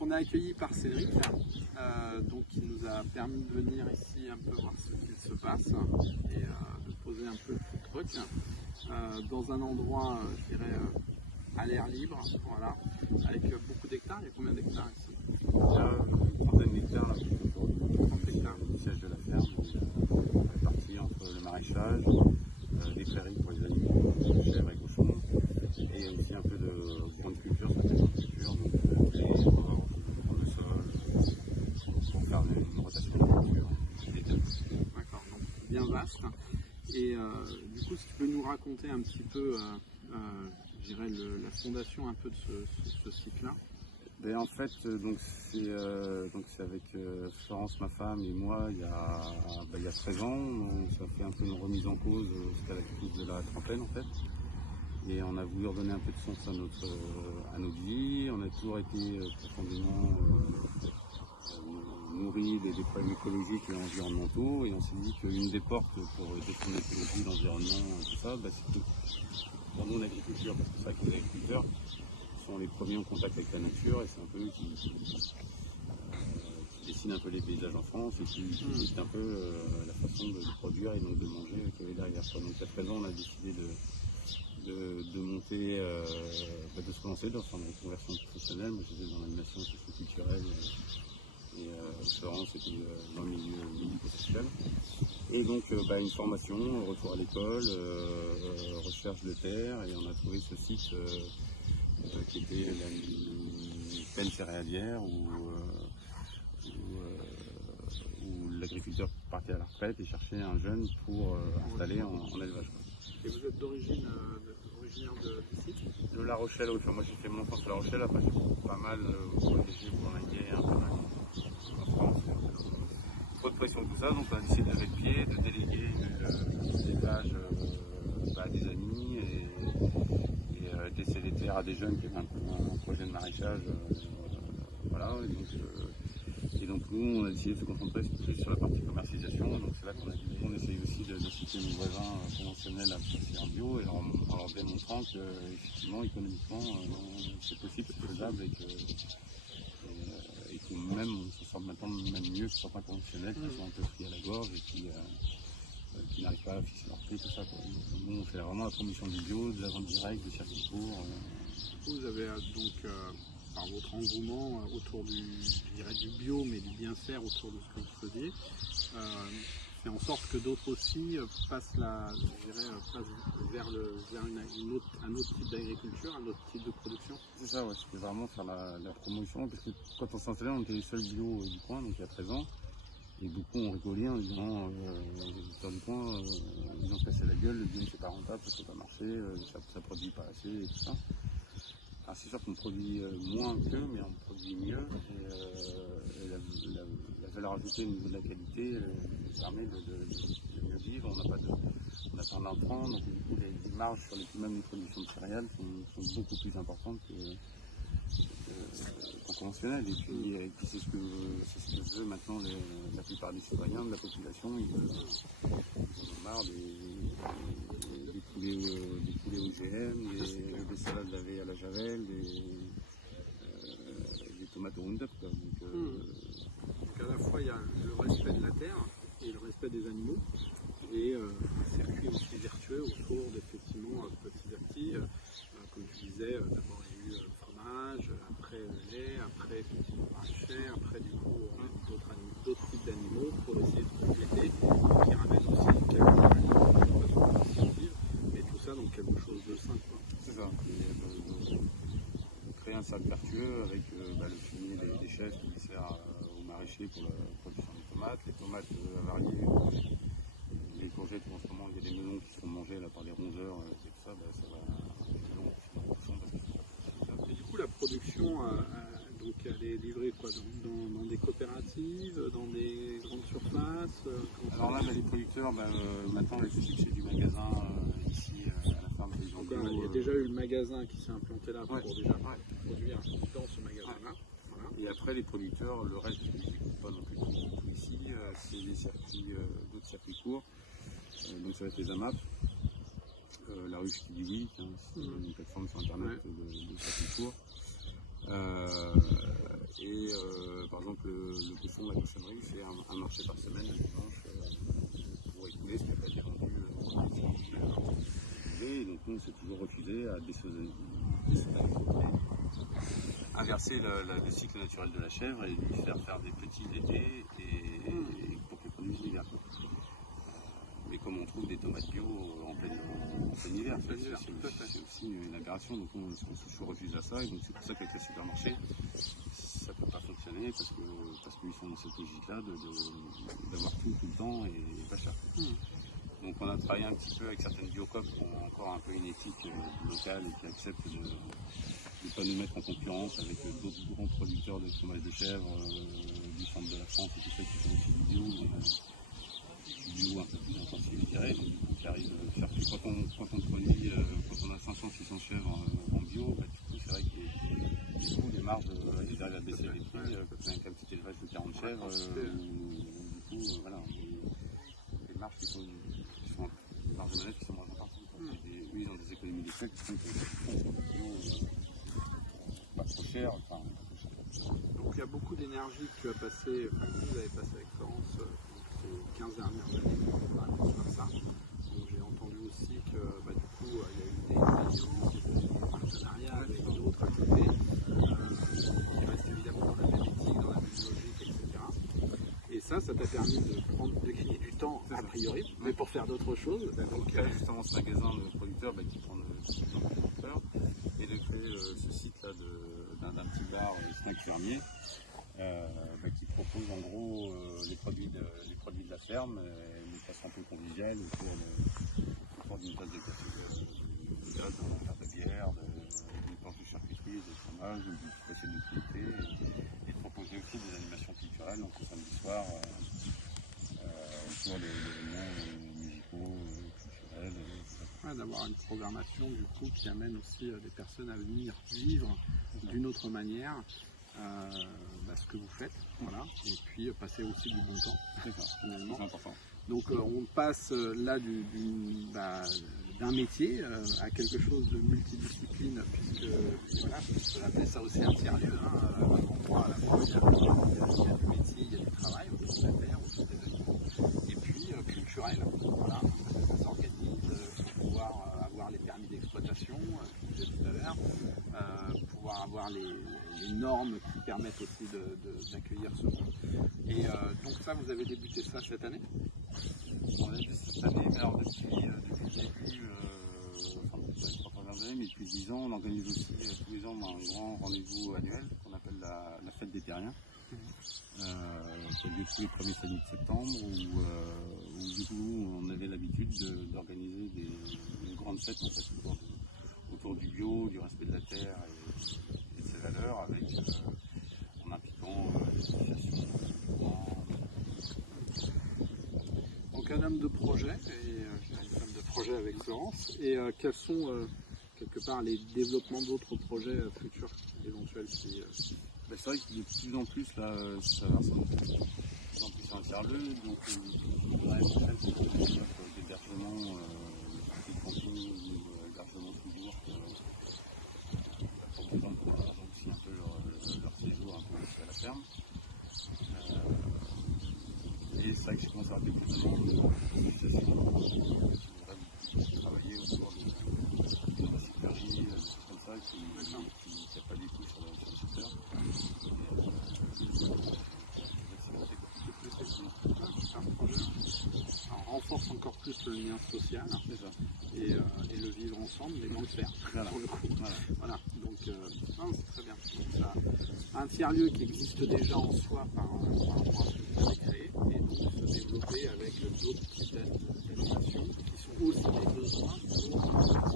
on est accueilli par Cédric, donc qui nous a permis de venir ici un peu voir ce qu'il se passe et de poser un peu le food truck dans un endroit, je dirais, à l'air libre, voilà, avec beaucoup d'hectares. Il y a combien d'hectares ici? Il y a une trentaine d'hectares, 30 hectares du siège de la ferme, répartis entre le maraîchage, des prairies pour les animaux, chèvres et cochons, et aussi un peu de grande culture, ça fait grande culture, donc blé, porc, pour le sol, pour faire une rotation de culture. D'accord, donc bien vaste. Et du coup, si tu peux nous raconter un petit peu, je dirais, la fondation un peu de ce site-là. Ben en fait, c'est avec Florence, ma femme, et moi, il y a 13 ans, ça fait un peu une remise en cause, c'était à la crise de la trentaine en fait. Et on a voulu redonner un peu de sens à notre vie. On a toujours été profondément nourris des problèmes écologiques et environnementaux. Et on s'est dit qu'une des portes pour défendre l'écologie, l'environnement, tout ça, c'est pour nous l'agriculture. Parce que c'est vrai que les agriculteurs sont les premiers en contact avec la nature et c'est un peu eux qui dessinent un peu les paysages en France et qui dictent un peu la façon de produire et donc de manger qu'il y avait derrière. Donc à présent, on a décidé de monter, de se lancer dans une reconversion professionnelle. Moi j'étais dans l'animation culturelle et Florence était dans le milieu médico-social. Et donc une formation, retour à l'école, recherche de terre, et on a trouvé ce site qui était une plaine céréalière où l'agriculteur partait à la retraite et cherchait un jeune pour installer en élevage. Et vous êtes originaire du site? De La Rochelle, oui. Enfin, moi j'ai fait mon enfance à La Rochelle, après j'ai pas mal voyagé pour la guerre, pas mal en France. Trop de pression, tout ça, donc on a décidé de lever le pied, de déléguer l'élevage à des amis et de laisser les terres à des jeunes qui avaient un projet de maraîchage. Voilà, et donc nous on a décidé de se concentrer plus sur la partie commercialisation, donc c'est là qu'on a dit on essaye aussi de citer nos voisins conventionnels à passer en bio et en leur démontrant que effectivement économiquement c'est possible, c'est faisable et que même on s'en sort maintenant même mieux que certains conventionnels qui sont un peu pris à la gorge et qui n'arrivent pas à fixer leur prix, tout ça. Donc, nous on fait vraiment la promotion du bio, de la vente directe, des circuits courts. Vous avez donc par votre engouement autour du bio, mais du bien-faire autour de ce que vous faisiez, fait en sorte que d'autres aussi passent vers un autre type d'agriculture, un autre type de production. C'est ça, ouais, c'était vraiment faire la promotion, parce que quand on s'installait, on était les seuls bio du coin, donc il y a 13 ans, et beaucoup ont rigolé en disant, les agriculteurs du coin, ils ont cassé la gueule, le bio c'est pas rentable, ça peut pas marcher, ça produit pas assez, et tout ça. Alors c'est sûr qu'on produit moins qu'eux, mais on produit mieux, et la valeur ajoutée au niveau de la qualité permet de mieux vivre. On n'a pas d'entrants, donc du coup les marges sur même les productions de céréales sont beaucoup plus importantes qu'en conventionnel. Et puis c'est ce que veut maintenant la plupart des citoyens, de la population. Ils en ont marre des poulets OGM, des salades lavées à la javel, des tomates au Roundup. Donc à la fois il y a le respect de la terre et le respect des animaux, et un circuit aussi vertueux autour d'effectivement petit à petit, comme tu disais, d'abord il y a eu le fromage, après le lait, après effectivement le marché, après du coup d'autres types d'animaux pour essayer de compléter, qui ramènent aussi une qualité positive, et tout ça dans quelque chose de sain. C'est ça. Créer un cercle vertueux avec le fumier des chefs qui sert aux maraîchers pour la production des tomates, les tomates avariées, les courgettes où en ce moment il y a des melons qui sont mangés là, par les rongeurs et tout ça, ça va melons aussi dans le cochon parce que et du coup la production donc elle est livrée quoi, dans des coopératives, dans des grandes surfaces alors là les producteurs, maintenant les c'est du magasin ici à la ferme des gens. Il y a déjà eu le magasin qui s'est implanté là pour déjà produire dans ce magasin-là. Voilà. Et après les producteurs, le reste, ils n'écoutent pas non plus tout ici, c'est des circuits, d'autres circuits courts, donc ça va être les AMAP, la ruche qui dit oui, c'est une plateforme sur internet de circuits courts. Par exemple, le bouffon de la cochonnerie fait un marché par semaine le dimanche pour écouler ce qui n'a pas été vendu et donc nous on s'est toujours refusé à inverser le cycle naturel de la chèvre et lui faire des petits l'été et pour qu'il produise l'hiver. Mais comme on trouve des tomates bio en plein hiver, c'est aussi une aberration, donc on se refuse à ça, et donc c'est pour ça qu'avec les supermarchés, ça ne peut pas fonctionner, parce qu'ils sont dans cette logique-là d'avoir tout le temps et pas cher. Donc on a travaillé un petit peu avec certaines biocoop qui ont encore un peu une éthique locale et qui acceptent de ne pas nous mettre en concurrence avec d'autres grands producteurs de fromage de chèvre du centre de la France et tout ça qui font aussi du bio. Bio un peu plus intensif, je dirais, donc, du coup, qui arrive à faire plus. Quand on produit, quand on a 500-600 chèvres en bio, bah, du coup, c'est vrai que du coup, les marges, ils arrivent à baisser les prix, avec un petit élevage de 40 chèvres, du coup, voilà, les marges qui sont les marges de manœuvre qui sont moins importantes. Eux, ils ont des économies d'échelle qui font que pas trop cher, enfin, donc il y a beaucoup d'énergie que tu as passé, vous avez passé avec Florence ces 15 dernières années pour faire ça. Donc j'ai entendu aussi que du coup il y a eu des alliances, des partenariats avec d'autres à côté, qui restent évidemment dans la même éthique, dans la même logique, etc. Et ça t'a permis de gagner du temps a priori, mais pour faire d'autres choses. Donc justement ce magasin de producteurs qui prend le producteur et de créer ce site là d'un petit bar 5 fermiers qui propose en gros les produits de la ferme de façon un peu conviviale autour d'une tasse de café, de bière, d'une planche de charcuterie, de fromage, du procès d'utilité et de proposer aussi des animations culturelles donc le samedi soir autour des événements musicaux, culturels. D'avoir une programmation du coup qui amène aussi des personnes à venir vivre d'une autre manière ce que vous faites, voilà, et puis passer aussi du bon temps. C'est ça, finalement. C'est important. Donc on passe là d'un métier à quelque chose de multidiscipline, puisque voilà, je peux appeler ça aussi un tiers-lieu. À la fois, il y a du métier, il y a du travail autour de la terre, autour des animaux, et puis culturel. Voilà, ça s'organise pour pouvoir avoir les permis d'exploitation, je disais tout à l'heure, pouvoir avoir les normes qui permettent aussi d'accueillir ce monde. Et donc ça, vous avez débuté ça cette année? On a débuté cette année, mais alors depuis le début, depuis les 3 premières années, mais depuis 10 ans, on organise aussi tous les ans un grand rendez-vous annuel qu'on appelle la fête des terriens. Qui a lieu tous les premiers samedis de septembre, où du coup on avait l'habitude d'organiser une grande fête en fait, autour du bio, du respect de la terre et de ses valeurs, en impliquant les associations. Donc un homme de projet, et une femme de projet avec Florence, et quels sont quelque part les développements d'autres projets futurs éventuels C'est vrai que de plus en plus, là, ça ressemble de plus en plus à un tiers-lieu, donc on a une fête d'hébergement, de camping, hébergement toujours, pour les gens de aussi un peu leur séjour un peu aussi à la ferme. Et c'est vrai que j'ai commencé à avoir plus de monde qui voudraient travailler autour de la cyclergie, des choses comme ça, qui n'a pas du tout sur le secteur. On renforce encore plus le lien social et le vivre ensemble, mais dans le faire, pour le coup. Voilà. Donc, c'est très bien. Donc, ça, un tiers-lieu qui existe déjà en soi par rapport à ce que vous avez créé, et donc se développer avec d'autres systèmes d'innovation qui sont aussi des besoins pour